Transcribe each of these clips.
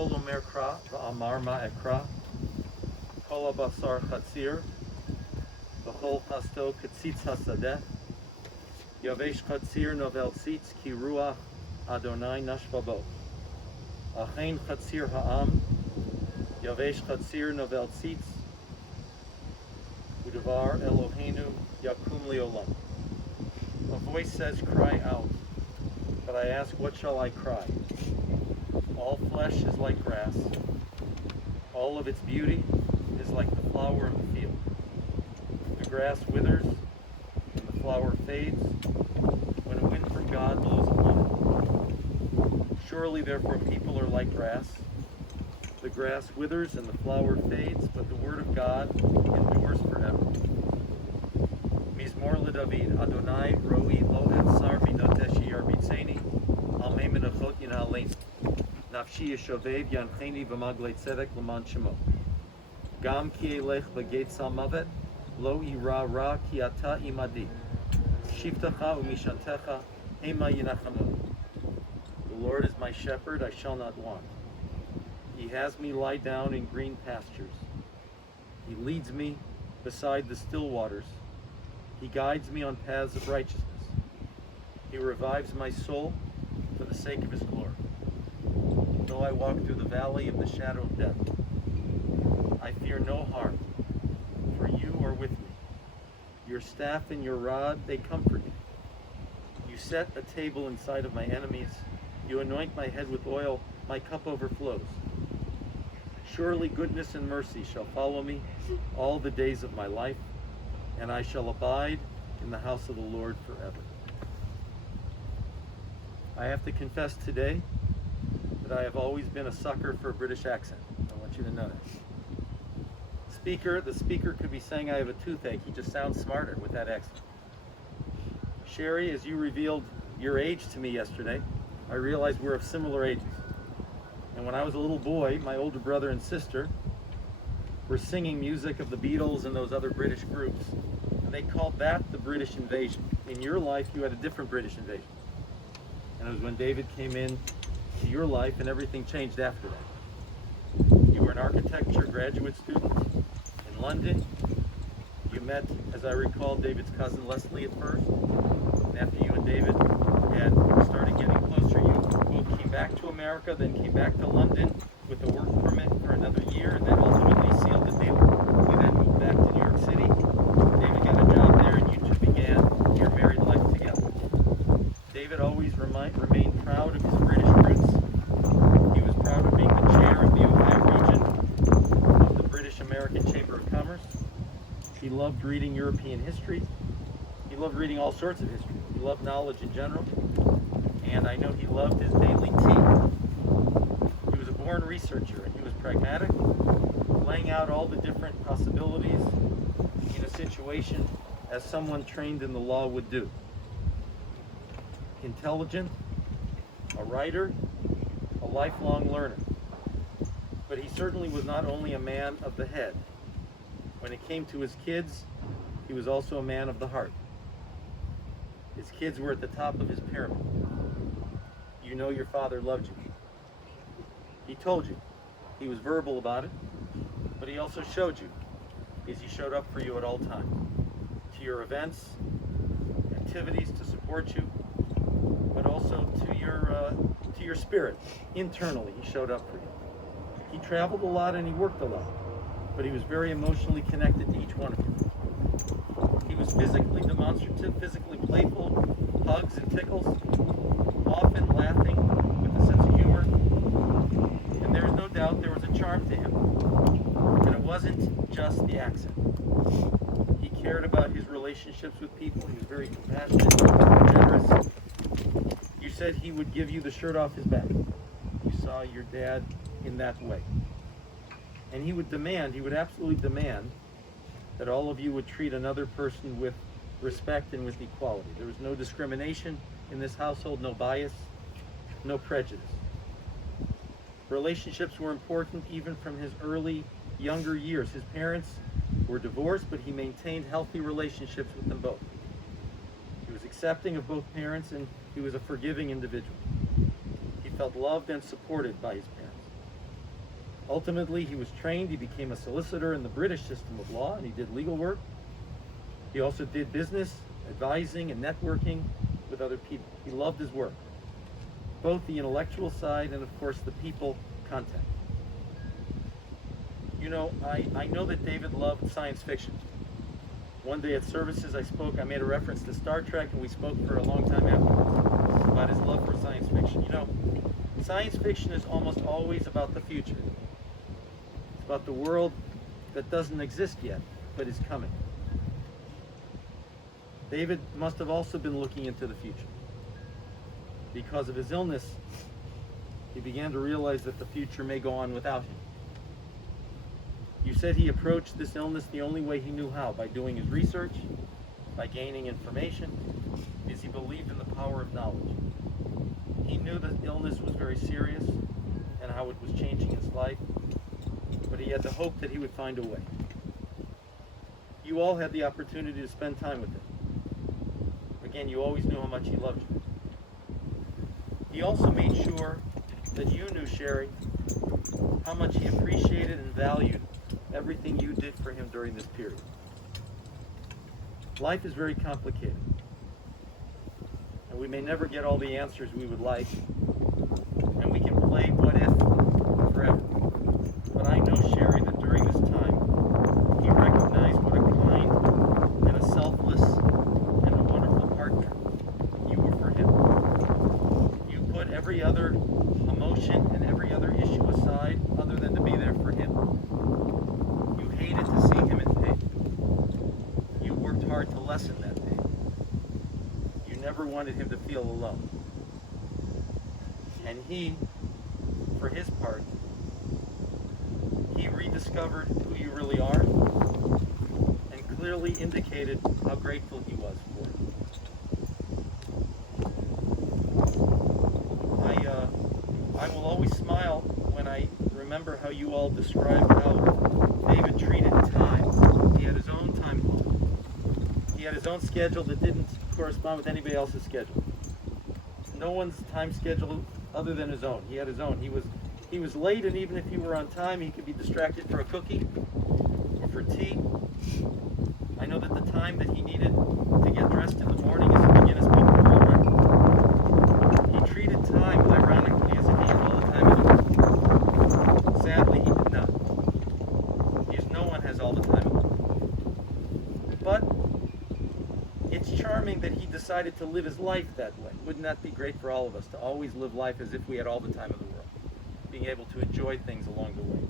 Kol omer kra va'amar ma ekra. Kol abasar chatzir. V'chol chasto katzitz hasadeh. Yavesh chatzir novel tzitz ki ruach Adonai nashva bo. Achein chatzir ha'am. Yavesh chatzir novel tzitz. Udavar Eloheinu yakum liolam. A voice says, cry out. But I ask, what shall I cry? All flesh is like grass. All of its beauty is like the flower of the field. The grass withers and the flower fades when a wind from God blows upon it. Surely therefore people are like grass. The grass withers and the flower fades, but the word of God endures forever. Mizmor LeDavid, Adonai roi lo etzar minoteshi yarbitzeni, al mei menachot yinalein. Nafshi yeshovev yancheni v'maglei tzedek l'man shemo. Gam ki elech b'geit salmavet, lo ira ra ki ata imadi. Shiftacha u'mishantecha, hema yinachamu. The Lord is my shepherd, I shall not want. He has me lie down in green pastures. He leads me beside the still waters. He guides me on paths of righteousness. He revives my soul for the sake of his glory. Though I walk through the valley of the shadow of death, I fear no harm, for you are with me. Your staff and your rod, they comfort me. You set a table in sight of my enemies. You anoint my head with oil. My cup overflows. Surely goodness and mercy shall follow me all the days of my life, and I shall abide in the house of the Lord forever. I have to confess today that I have always been a sucker for a British accent. I want you to know that. The speaker could be saying I have a toothache. He just sounds smarter with that accent. Sherry, as you revealed your age to me yesterday, I realized we're of similar ages. And when I was a little boy, my older brother and sister were singing music of the Beatles and those other British groups. And they called that the British invasion. In your life, you had a different British invasion. And it was when David came in to your life and everything changed after that. You were an architecture graduate student in London. You met, as I recall, David's cousin Leslie at first. And after you and David had started getting closer, you both came back to America, then came back to London with a work permit for another year, and then ultimately sealed the deal. We then moved back to New York City. David got a job there, and you two began your married life together. David always remained proud of his British roots. He was proud of being the chair of the Ohio region of the British American Chamber of Commerce. He loved reading European history. He loved reading all sorts of history. He loved knowledge in general. And I know he loved his daily tea. He was a born researcher, and he was pragmatic, laying out all the different possibilities in a situation as someone trained in the law would do. Intelligent, a writer, a lifelong learner. But he certainly was not only a man of the head. When it came to his kids, he was also a man of the heart. His kids were at the top of his pyramid. You know your father loved you. He told you. He was verbal about it, but he also showed you, because he showed up for you at all times. To your events, activities to support you, but also to your spirit. Internally, he showed up for you. He traveled a lot and he worked a lot, but he was very emotionally connected to each one of you. He was physically demonstrative, physically playful, hugs and tickles, often laughing with a sense of humor. And there is no doubt there was a charm to him. And it wasn't just the accent. He cared about his relationships with people. He was very compassionate, generous. You said he would give you the shirt off his back. You saw your dad in that way. And he would absolutely demand that all of you would treat another person with respect and with equality. There was no discrimination in this household, no bias, no prejudice. Relationships were important even from his early, younger years. His parents were divorced, but he maintained healthy relationships with them both. He was accepting of both parents, and he was a forgiving individual. He felt loved and supported by his parents. Ultimately, he was trained. He became a solicitor in the British system of law, and he did legal work. He also did business, advising, and networking with other people. He loved his work, both the intellectual side and, of course, the people contact. You know, I know that David loved science fiction. One day at services I made a reference to Star Trek, and we spoke for a long time afterwards about his love for science fiction. You know, science fiction is almost always about the future. It's about the world that doesn't exist yet, but is coming. David must have also been looking into the future. Because of his illness, he began to realize that the future may go on without him. You said he approached this illness the only way he knew how, by doing his research, by gaining information, because he believed in the power of knowledge. He knew that illness was very serious and how it was changing his life, but he had the hope that he would find a way. You all had the opportunity to spend time with him. Again, you always knew how much he loved you. He also made sure that you knew, Sherry, how much he appreciated and valued everything you did for him during this period. Life is very complicated, and we may never get all the answers we would like, and we can play what if forever. But I know, Sherry, that during this time, he recognized what a kind and a selfless and a wonderful partner you were for him. You put every other emotion and every other issue aside other than to be there for him. You hated to see him in pain. You worked hard to lessen that pain. You never wanted him to feel alone. And he, for his part, he rediscovered who you really are and clearly indicated how grateful he was for it. I will always smile when I remember how you all described how David treated time. He had his own time clock. He had his own schedule that didn't correspond with anybody else's schedule. No one's time schedule other than his own. He had his own. He was late, and even if he were on time, he could be distracted for a cookie or for tea. I know that the time that he needed to get dressed in the morning is the Guinness Book of World Records. He treated time, ironically, as if he had all the time in the world. Sadly, he did not. Because no one has all the time in the world. But it's charming that he decided to live his life that way. Wouldn't that be great for all of us, to always live life as if we had all the time in the world, being able to enjoy things along the way?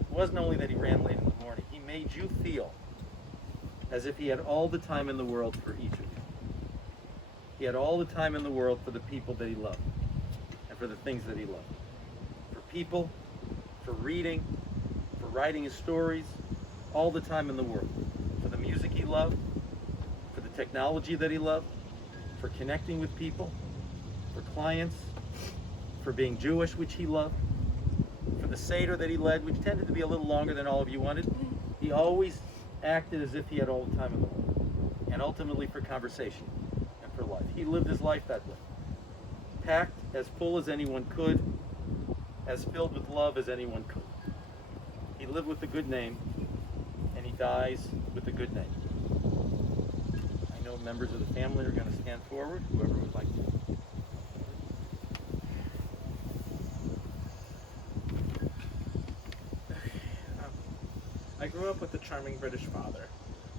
It wasn't only that he ran late in the morning, he made you feel as if he had all the time in the world for each of you. He had all the time in the world for the people that he loved and for the things that he loved. For people, for reading, for writing his stories, all the time in the world. For the music he loved, for the technology that he loved, for connecting with people, for clients, for being Jewish, which he loved, for the Seder that he led, which tended to be a little longer than all of you wanted. He always acted as if he had all the time in the world, and ultimately for conversation and for life. He lived his life that way, packed as full as anyone could, as filled with love as anyone could. He lived with a good name, and he dies with a good name. I know members of the family are going to stand forward, whoever would like to. I grew up with a charming British father.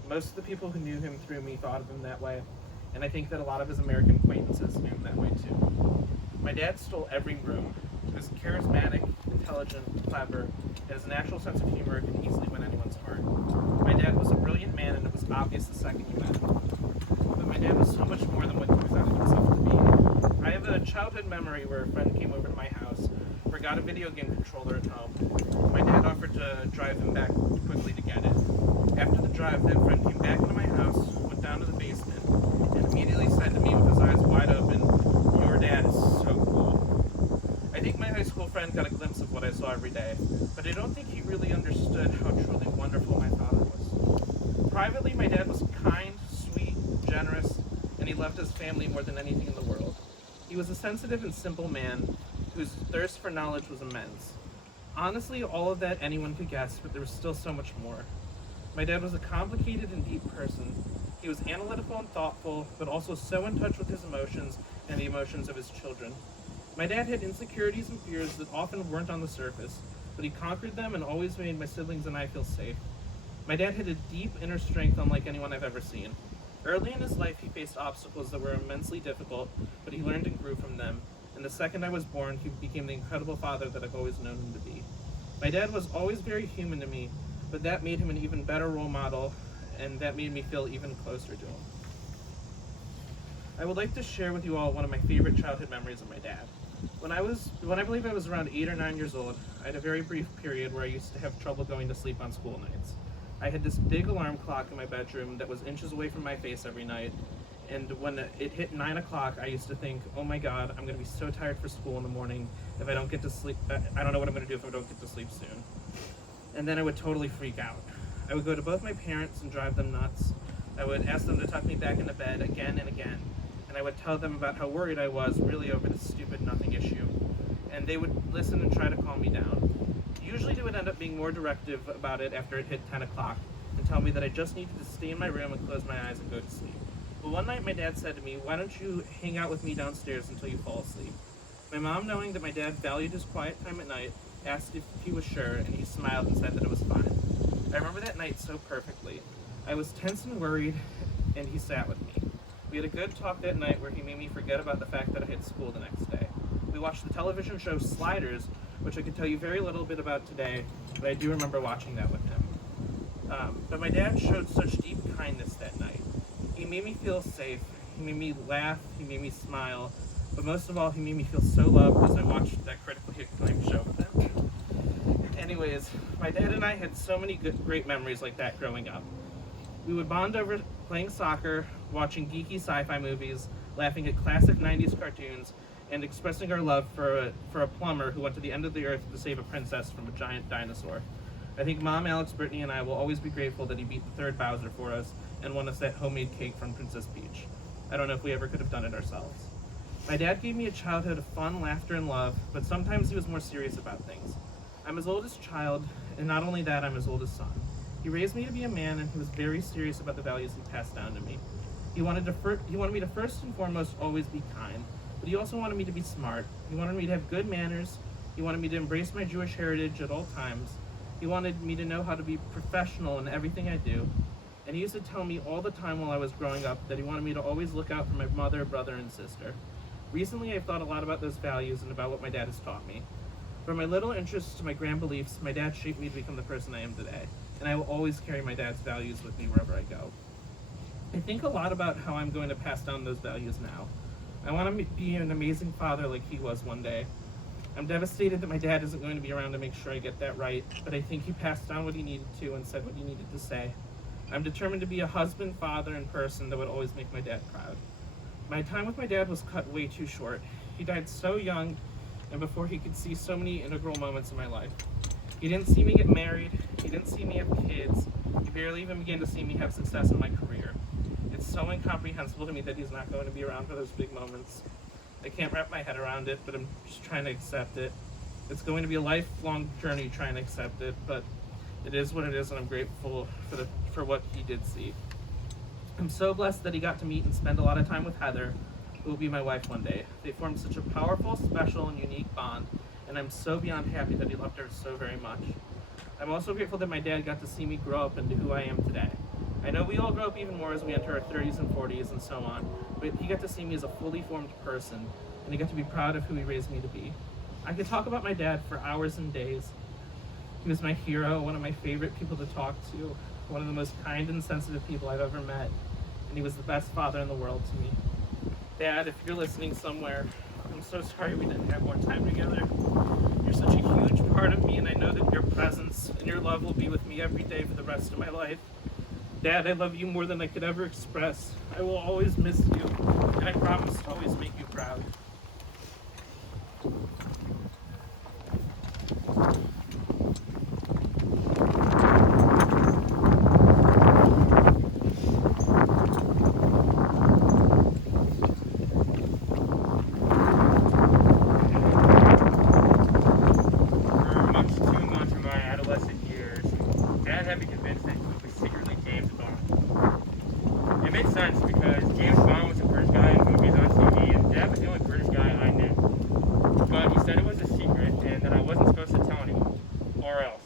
Most of the people who knew him through me thought of him that way, and I think that a lot of his American acquaintances knew him that way too. My dad stole every room. He was charismatic, intelligent, clever, and his natural sense of humor could easily win anyone's heart. My dad was a brilliant man, and it was obvious the second you met him. But my dad was so much more than what he presented himself to be. I have a childhood memory where a friend came over to my house, forgot a video game controller at home. My dad offered to drive him back quickly to get it. After the drive, that friend came back into my house, went down to the basement, and immediately said to me with his eyes wide open, "Your dad is so cool." I think my high school friend got a glimpse of what I saw every day, but I don't think he really understood how truly wonderful my father was. Privately, my dad was kind, sweet, generous, and he loved his family more than anything in the world. He was a sensitive and simple man whose thirst for knowledge was immense. Honestly, all of that anyone could guess, but there was still so much more. My dad was a complicated and deep person. He was analytical and thoughtful, but also so in touch with his emotions and the emotions of his children. My dad had insecurities and fears that often weren't on the surface, but he conquered them and always made my siblings and I feel safe. My dad had a deep inner strength unlike anyone I've ever seen. Early in his life, he faced obstacles that were immensely difficult, but he learned and grew from them. And the second I was born, he became the incredible father that I've always known him to be. My dad was always very human to me, but that made him an even better role model, and that made me feel even closer to him. I would like to share with you all one of my favorite childhood memories of my dad. When I believe I was around 8 or 9 years old, I had a very brief period where I used to have trouble going to sleep on school nights. I had this big alarm clock in my bedroom that was inches away from my face every night, and when it hit 9 o'clock, I used to think, oh my god, I'm going to be so tired for school in the morning if I don't get to sleep. I don't know what I'm going to do if I don't get to sleep soon. And then I would totally freak out. I would go to both my parents and drive them nuts. I would ask them to tuck me back into bed again and again, and I would tell them about how worried I was really over this stupid nothing issue. And they would listen and try to calm me down. Usually they would end up being more directive about it after it hit 10 o'clock and tell me that I just needed to stay in my room and close my eyes and go to sleep. But one night my dad said to me, why don't you hang out with me downstairs until you fall asleep? My mom, knowing that my dad valued his quiet time at night, asked if he was sure, and he smiled and said that it was fine. I remember that night so perfectly. I was tense and worried, and he sat with me. We had a good talk that night where he made me forget about the fact that I had school the next day. We watched the television show Sliders, which I could tell you very little bit about today, but I do remember watching that with him. But my dad showed such deep kindness that night. He made me feel safe, he made me laugh, he made me smile, but most of all, he made me feel so loved as I watched that critically acclaimed show with him. Anyways, my dad and I had so many great memories like that growing up. We would bond over playing soccer, watching geeky sci-fi movies, laughing at classic 90s cartoons, and expressing our love for a plumber who went to the end of the earth to save a princess from a giant dinosaur. I think Mom, Alex, Brittany, and I will always be grateful that he beat the third Bowser for us and won us that homemade cake from Princess Peach. I don't know if we ever could have done it ourselves. My dad gave me a childhood of fun, laughter, and love, but sometimes he was more serious about things. I'm his oldest child, and not only that, I'm his oldest son. He raised me to be a man, and he was very serious about the values he passed down to me. He wanted me to first and foremost always be kind, but he also wanted me to be smart. He wanted me to have good manners. He wanted me to embrace my Jewish heritage at all times. He wanted me to know how to be professional in everything I do. And he used to tell me all the time while I was growing up that he wanted me to always look out for my mother, brother, and sister. Recently, I've thought a lot about those values and about what my dad has taught me. From my little interests to my grand beliefs, my dad shaped me to become the person I am today. And I will always carry my dad's values with me wherever I go. I think a lot about how I'm going to pass down those values now. I want to be an amazing father like he was one day. I'm devastated that my dad isn't going to be around to make sure I get that right, but I think he passed down what he needed to and said what he needed to say. I'm determined to be a husband, father, and person that would always make my dad proud. My time with my dad was cut way too short. He died so young, and before he could see so many integral moments in my life. He didn't see me get married, he didn't see me have kids, he barely even began to see me have success in my career. It's so incomprehensible to me that he's not going to be around for those big moments. I can't wrap my head around it, but I'm just trying to accept it. It's going to be a lifelong journey trying to accept it, but it is what it is, and I'm grateful for what he did see. I'm so blessed that he got to meet and spend a lot of time with Heather, who will be my wife one day. They formed such a powerful, special, and unique bond, and I'm so beyond happy that he loved her so very much. I'm also grateful that my dad got to see me grow up into who I am today. I know we all grow up even more as we enter our 30s and 40s and so on, but he got to see me as a fully formed person, and he got to be proud of who he raised me to be. I could talk about my dad for hours and days. He was my hero, one of my favorite people to talk to, one of the most kind and sensitive people I've ever met, and he was the best father in the world to me. Dad, if you're listening somewhere, I'm so sorry we didn't have more time together. You're such a huge part of me, and I know that your presence and your love will be with me every day for the rest of my life. Dad, I love you more than I could ever express. I will always miss you, and I promise to always make you proud. Much because James Bond was a British guy in movies on TV, and Dad was the only British guy I knew. But he said it was a secret and that I wasn't supposed to tell anyone, or else.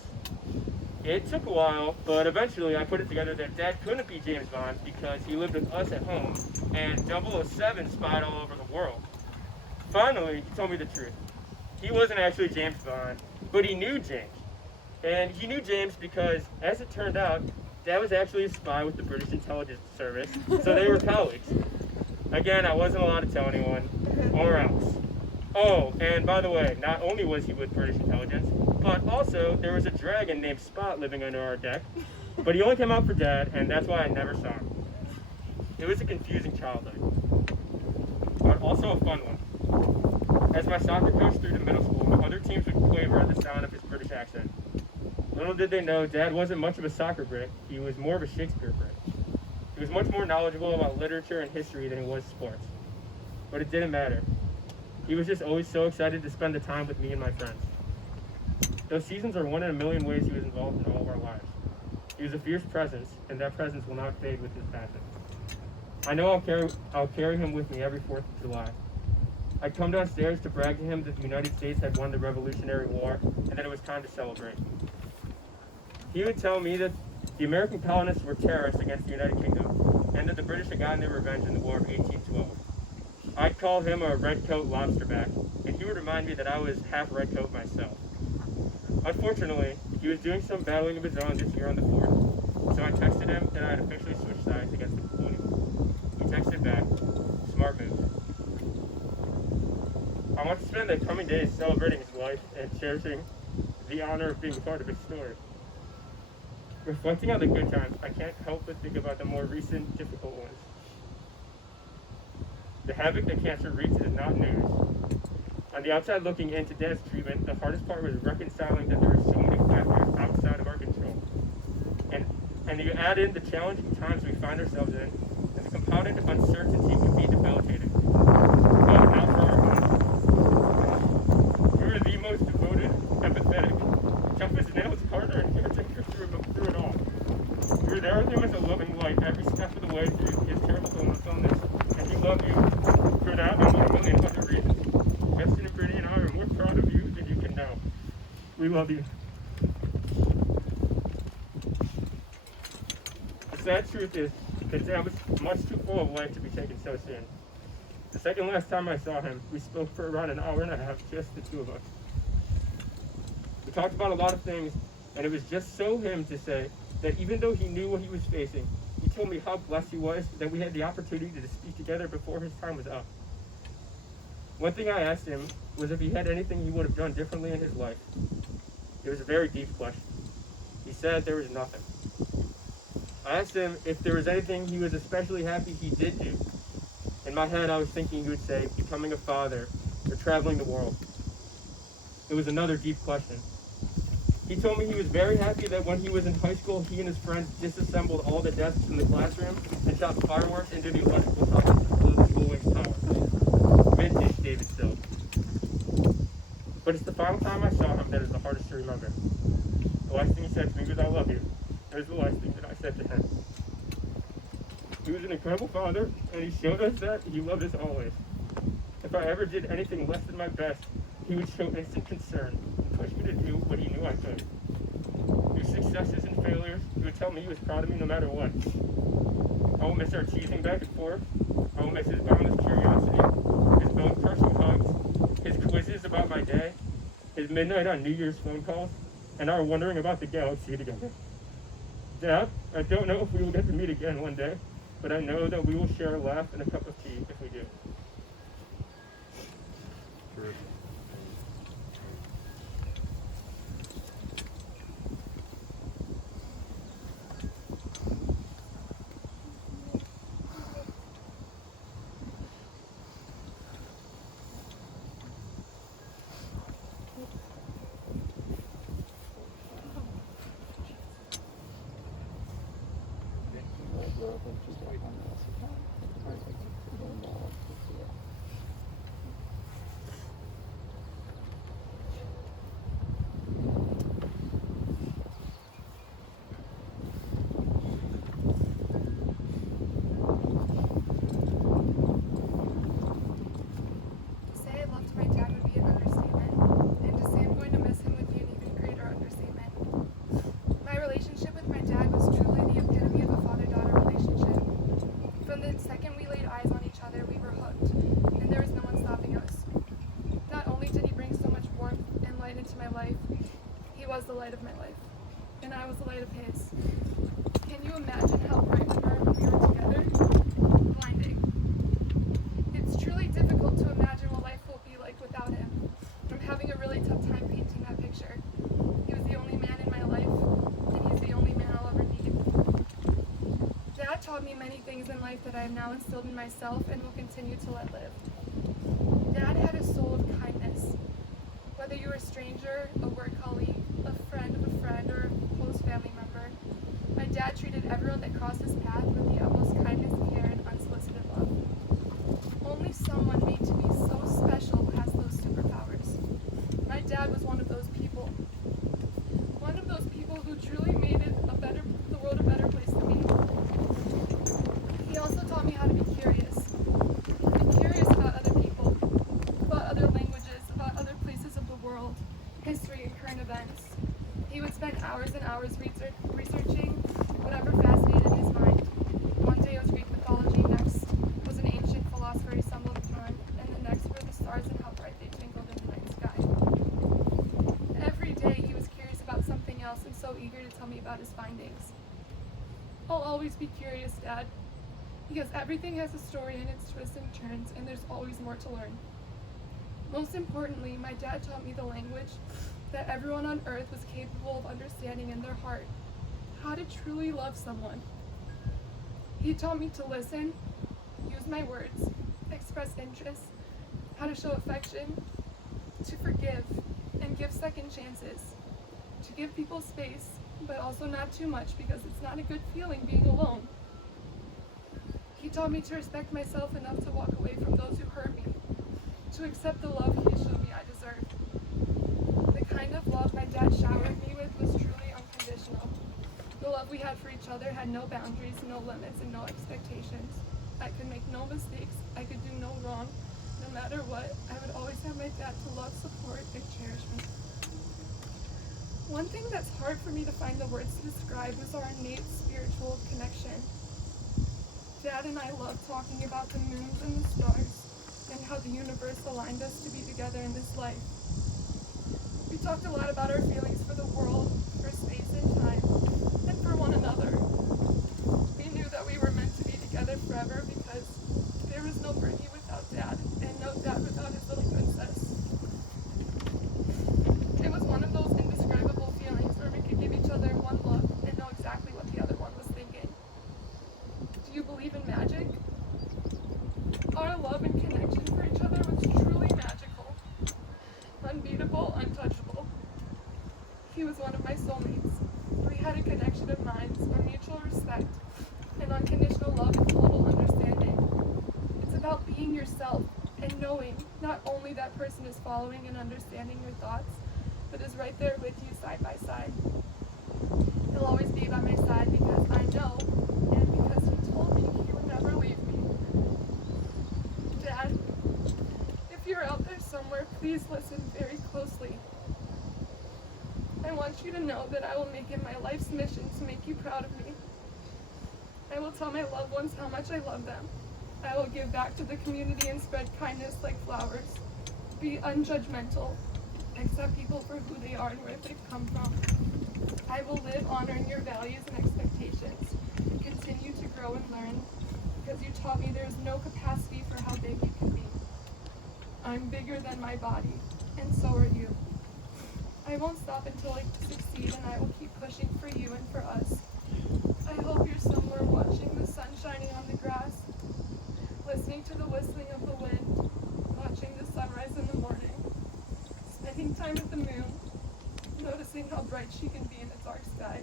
It took a while, but eventually I put it together that Dad couldn't be James Bond because he lived with us at home, and 007 spied all over the world. Finally, he told me the truth. He wasn't actually James Bond, but he knew James. And he knew James because, as it turned out, Dad was actually a spy with the British Intelligence Service, so they were colleagues. Again, I wasn't allowed to tell anyone, or else. Oh, and by the way, not only was he with British intelligence, but also there was a dragon named Spot living under our deck, but he only came out for Dad, and that's why I never saw him. It was a confusing childhood, but also a fun one. As my soccer coach through to middle school, other teams would quaver at the sound of his British accent. Little did they know, Dad wasn't much of a soccer Brit, he was more of a Shakespeare Brit. He was much more knowledgeable about literature and history than he was sports. But it didn't matter. He was just always so excited to spend the time with me and my friends. Those seasons are one in a million ways he was involved in all of our lives. He was a fierce presence, and that presence will not fade with his passing. I know I'll carry him with me every 4th of July. I'd come downstairs to brag to him that the United States had won the Revolutionary War and that it was time to celebrate. He would tell me that the American colonists were terrorists against the United Kingdom and that the British had gotten their revenge in the War of 1812. I'd call him a redcoat lobsterback, and he would remind me that I was half redcoat myself. Unfortunately, he was doing some battling of his own this year on the 4th, so I texted him that I had officially switched sides against the colonials. He texted back, smart move. I want to spend the coming days celebrating his life and cherishing the honor of being a part of his story. Reflecting on the good times, I can't help but think about the more recent, difficult ones. The havoc that cancer wreaks is not news. On the outside looking into Dad's treatment, the hardest part was reconciling that there are so many factors outside of our control. And you add in the challenging times we find ourselves in, and the compounded uncertainty can be debilitating. But not for our own. We were the most devoted, empathetic, tough as nails partner and caretaker through it all. We were there with him as a loving light every step of the way through his terrible illness, and we love you for that and 1,000,000 other reasons. Justin and Brittany and I are more proud of you than you can know. We love you. The sad truth is that Dad was much too full of life to be taken so soon. The second last time I saw him, we spoke for around an hour and a half, just the two of us. We talked about a lot of things, and it was just so him to say that even though he knew what he was facing, he told me how blessed he was that we had the opportunity to speak together before his time was up. One thing I asked him was if he had anything he would have done differently in his life. It was a very deep question. He said there was nothing. I asked him if there was anything he was especially happy he did do. In my head, I was thinking he would say becoming a father or traveling the world. It was another deep question. He told me he was very happy that when he was in high school, he and his friends disassembled all the desks in the classroom and shot fireworks into the electrical sockets to blow the school wings tower. Vintage David Silk. But it's the final time I saw him that is the hardest to remember. The last thing he said to me was, "I love you." That was the last thing that I said to him. He was an incredible father, and he showed us that he loved us always. If I ever did anything less than my best, he would show instant concern and push me to do what he knew I could. Through successes and failures, he would tell me he was proud of me no matter what. I will miss our teasing back and forth. I will miss his boundless curiosity, his own personal hugs, his quizzes about my day, his midnight on New Year's phone calls, and our wondering about the galaxy together. Dad, I don't know if we will get to meet again one day, but I know that we will share a laugh and a cup of tea if we do. Terrific. we laid eyes on each other, we were hooked, and there was no one stopping us. Not only did he bring so much warmth and light into my life, he was the light of my life, and I was the light of his. Can you imagine how bright we were when we were together? Blinding. It's truly difficult to imagine what life will be like without him. I'm having a really tough time painting that picture. He was the only man in my life, and he's the only man I'll ever need. Dad taught me many things in life that I have now instilled in myself and will continue to let live. Dad had a soul of kindness. Whether you were a stranger, a work colleague, a friend of a friend, or a close family member, my dad treated everyone that crossed his path with the utmost kindness, care, and unsolicited love. Only someone made to be so special has those superpowers. My dad was one of those people. One of those people who truly made the world a better place to be. He also taught me how to be curious. Be curious about other people, about other languages, about other places of the world, history, and current events. He would spend hours and hours researching whatever fascinated his mind. One day it was Greek mythology, next was an ancient philosopher he stumbled upon, and the next were the stars and how bright they twinkled in the night sky. Every day he was curious about something else and so eager to tell me about his findings. I'll always be curious, Dad, because everything has a story and its twists and turns, and there's always more to learn. Most importantly, my dad taught me the language that everyone on earth was capable of understanding in their heart, how to truly love someone. He taught me to listen, use my words, express interest, how to show affection, to forgive, and give second chances, to give people space, but also not too much because it's not a good feeling being alone. He taught me to respect myself enough to walk away from those who hurt me, to accept the love he showed me I deserved. The kind of love my dad showered me with was truly unconditional. The love we had for each other had no boundaries, no limits, and no expectations. I could make no mistakes, I could do no wrong. No matter what, I would always have my dad to love, support, and cherish me. One thing that's hard for me to find the words to describe is our innate spiritual connection. Dad and I love talking about the moons and the stars and how the universe aligned us to be together in this life. We talked a lot about our feelings for the world, for space and time, and for one another. We knew that we were meant to be together forever because there was no Brittany without Dad, and no Dad without his little princess. It was one of those indescribable feelings where we could give each other one look and know exactly what the other one was thinking. Do you believe in magic? Our love and connection for each other was truly magical, unbeatable, untouchable. He was one of my soulmates. We had a connection of minds, a mutual respect, and unconditional love and total understanding. It's about being yourself and knowing not only that person is following and understanding your thoughts, but is right there with you side by side. He'll always be by my side because I know, and because he told me he would never leave me. Dad, if you're out there somewhere, please listen very closely. I want you to know that I will make it my life's mission to make you proud of me. I will tell my loved ones how much I love them. I will give back to the community and spread kindness like flowers. Be unjudgmental. Accept people for who they are and where they've come from. I will live honoring your values and expectations. Continue to grow and learn because you taught me there is no capacity for how big you can be. I'm bigger than my body, and so are you. I won't stop until I succeed, and I will keep pushing for you and for us. I hope you're somewhere watching the sun shining on the grass, listening to the whistling of the wind, watching the sunrise in the morning, spending time with the moon, noticing how bright she can be in a dark sky,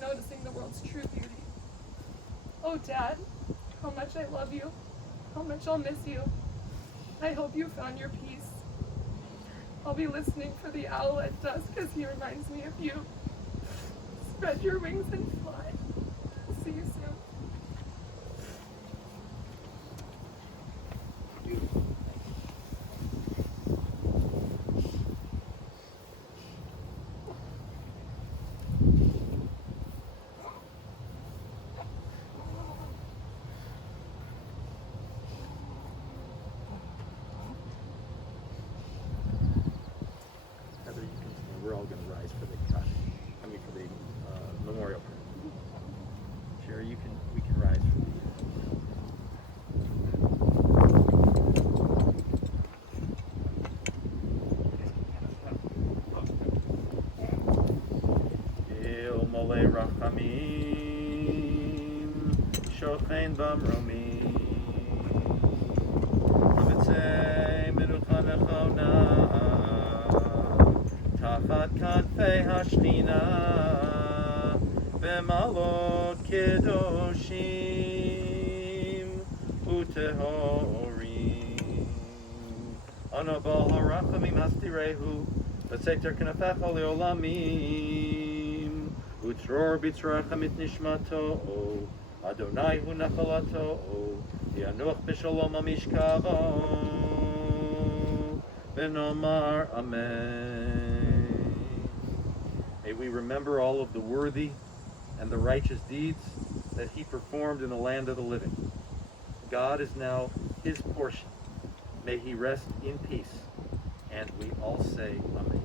noticing the world's true beauty. Oh, Dad, how much I love you, how much I'll miss you. I hope you found your peace. I'll be listening for the owl at dusk as he reminds me of you. Spread your wings and fly. I'll see you soon. Ad Kanfei Hashchina B'malot Kedoshim Utehorim Anabal Harachamim Hastirehu V'seter Knafecha Leolamim Utror B'tzrachamit Nishmato Adonai Hu Nachalato Yanuch B'Shalom HaMishkavo V'nomar Amen. May we remember all of the worthy and the righteous deeds that he performed in the land of the living. God is now his portion. May he rest in peace. And we all say Amen.